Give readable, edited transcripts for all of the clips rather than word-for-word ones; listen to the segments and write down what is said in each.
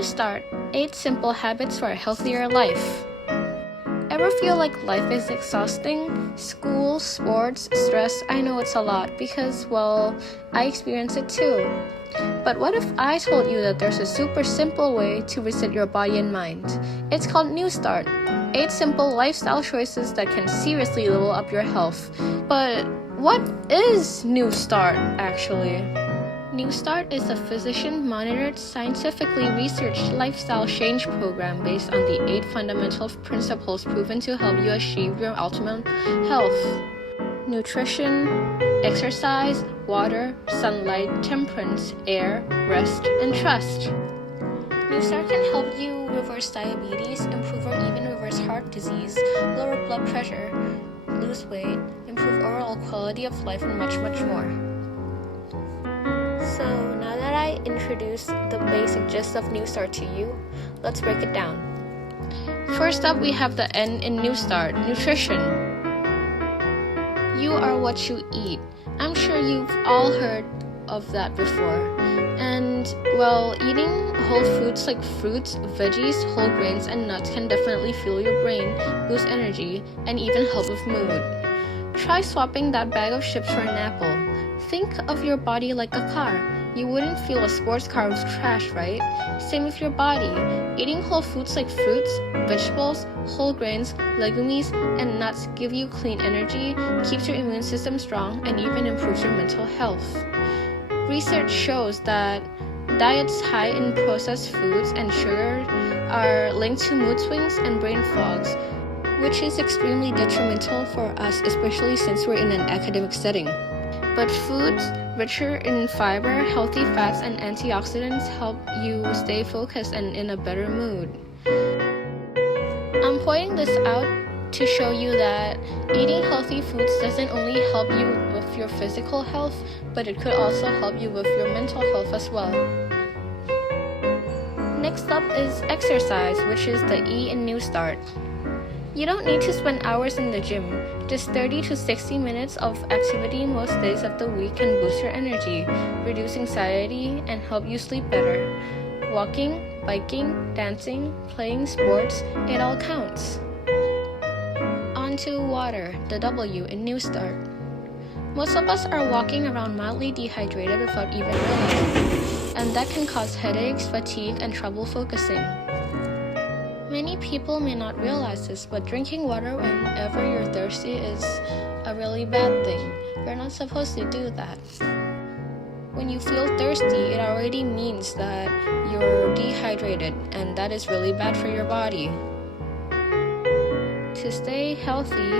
New Start 8 Simple Habits for a Healthier Life. Ever feel like life is exhausting? School, sports, stress, I know it's a lot because, well, I experience it too. But what if I told you that there's a super simple way to reset your body and mind? It's called New Start. 8 simple lifestyle choices that can seriously level up your health. But what is New Start actually? New Start is a physician-monitored, scientifically researched lifestyle change program based on the 8 fundamental principles proven to help you achieve your ultimate health. Nutrition, exercise, water, sunlight, temperance, air, rest, and trust. New Start can help you reverse diabetes, improve or even reverse heart disease, lower blood pressure, lose weight, improve overall quality of life, and much, much more. So now that I introduced the basic gist of New Start to you, let's break it down. First up, we have the N in New Start, nutrition. You are what you eat. I'm sure you've all heard of that before. And, well, eating whole foods like fruits, veggies, whole grains, and nuts can definitely fuel your brain, boost energy, and even help with mood. Try swapping that bag of chips for an apple. Think of your body like a car. You wouldn't feel a sports car with trash, right? Same with your body. Eating whole foods like fruits, vegetables, whole grains, legumes, and nuts give you clean energy, keeps your immune system strong, and even improves your mental health. Research shows that diets high in processed foods and sugar are linked to mood swings and brain fogs, which is extremely detrimental for us, especially since we're in an academic setting. But foods richer in fiber, healthy fats, and antioxidants help you stay focused and in a better mood. I'm pointing this out to show you that eating healthy foods doesn't only help you with your physical health, but it could also help you with your mental health as well. Next up is exercise, which is the E in New Start. You don't need to spend hours in the gym. Just 30 to 60 minutes of activity most days of the week can boost your energy, reduce anxiety, and help you sleep better. Walking, biking, dancing, playing sports, it all counts. On to water, the W in New Start. Most of us are walking around mildly dehydrated without even realizing, and that can cause headaches, fatigue, and trouble focusing. Many people may not realize this, but drinking water whenever you're thirsty is a really bad thing. You're not supposed to do that. When you feel thirsty, it already means that you're dehydrated, and that is really bad for your body. To stay healthy,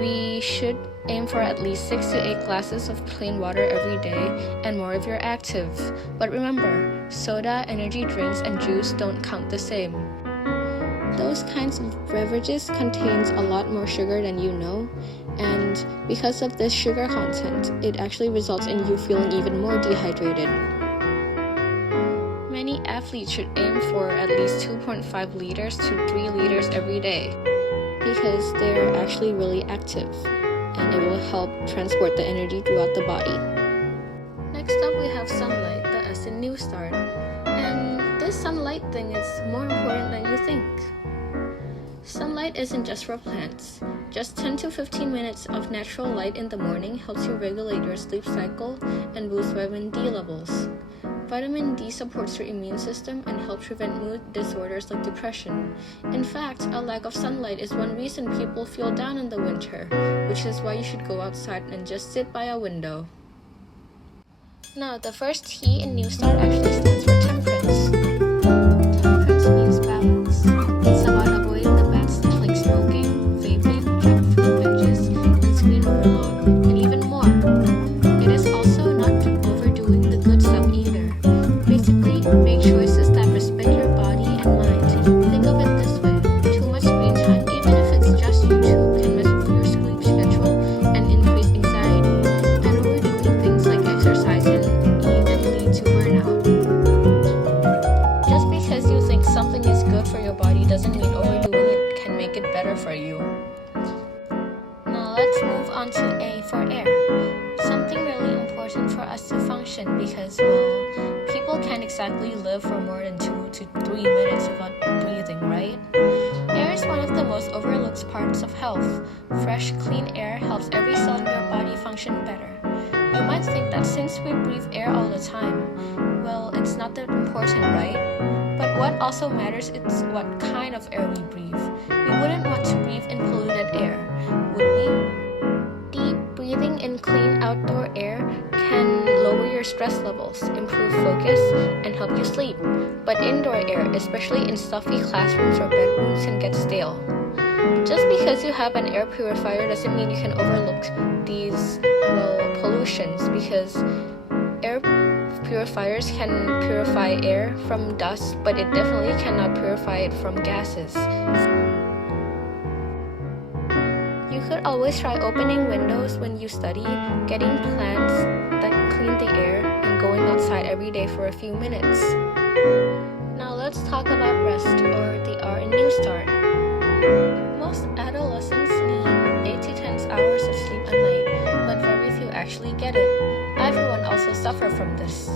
we should aim for at least 6 to 8 glasses of clean water every day and more if you're active. But remember, soda, energy drinks, and juice don't count the same. Those kinds of beverages contains a lot more sugar than you know, and because of this sugar content, it actually results in you feeling even more dehydrated. Many athletes should aim for at least 2.5 liters to 3 liters every day because they're actually really active, and it will help transport the energy throughout the body. Next up, we have sunlight, the S in New Start. And this sunlight thing is more important than you think. Sunlight isn't just for plants. Just 10 to 15 minutes of natural light in the morning helps you regulate your sleep cycle and boost vitamin D levels. Vitamin D supports your immune system and helps prevent mood disorders like depression. In fact, a lack of sunlight is one reason people feel down in the winter, which is why you should go outside and just sit by a window. Now, the first T in New Start actually stands for temperance. Temperance means balance. It's about avoiding the bad stuff like smoking, vaping, junk food binges, and screen overload, and even more. It is also not overdoing the good stuff either. Basically, make choices that respect your body and mind. Think of it this way. Too much screen time, even if it's just YouTube, can mess with your sleep schedule and increase anxiety. And overdoing things like exercise can even lead to burnout. Just because you think something is good for your body doesn't mean overdoing it can make it better for you. Now let's move on to A for air. Something really important for us to function because, well, people can't exactly live for more than 2 to 3 minutes without breathing, right? Air is one of the most overlooked parts of health. Fresh, clean air helps every cell in your body function better. You might think that since we breathe air all the time, well, it's not that important, right? But what also matters is what kind of air we breathe. We wouldn't want to breathe in polluted air, would we? Deep breathing in clean outdoor air can lower your stress levels, improve focus, and help you sleep. But indoor air, especially in stuffy classrooms or bedrooms, can get stale. Just because you have an air purifier doesn't mean you can overlook these, pollutions, because air purifiers can purify air from dust, but it definitely cannot purify it from gases. You could always try opening windows when you study, getting plants that clean the air, and going outside every day for a few minutes. Now let's talk about rest, or the R in New Start. Most adolescents need 8 to 10 hours of sleep a night, but very few actually get it. Everyone also suffers from this.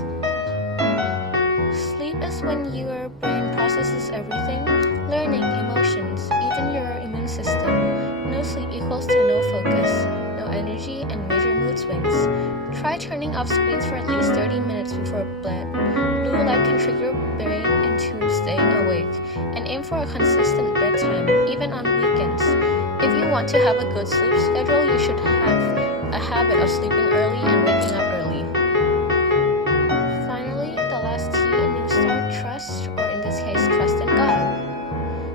Sleep is when your brain processes everything, learning, emotions, even your immune system. No sleep equals to no focus, no energy, and major mood swings. Try turning off screens for at least 30 minutes before bed. Blue light can trick your brain into staying awake, and aim for a consistent bedtime, even on weekends. If you want to have a good sleep schedule, you should have a habit of sleeping early and waking up early. Finally, the last T in New Start, trust, or in this case, trust in God.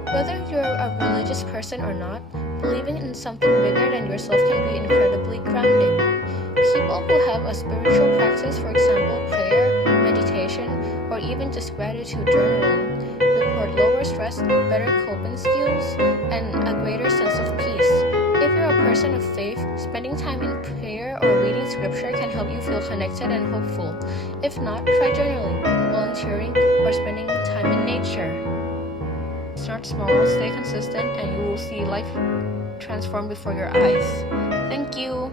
Whether you're a religious person or not, believing in something bigger than yourself can be incredibly grounding. People who have a spiritual practice, for example, prayer, meditation, or even just gratitude journaling, report lower stress, better coping skills, and a greater sense of peace. If you're a person of faith, spending time in prayer or reading scripture can help you feel connected and hopeful. If not, try journaling, volunteering, or spending time in nature. Start small, stay consistent, and you will see life transform before your eyes. Thank you.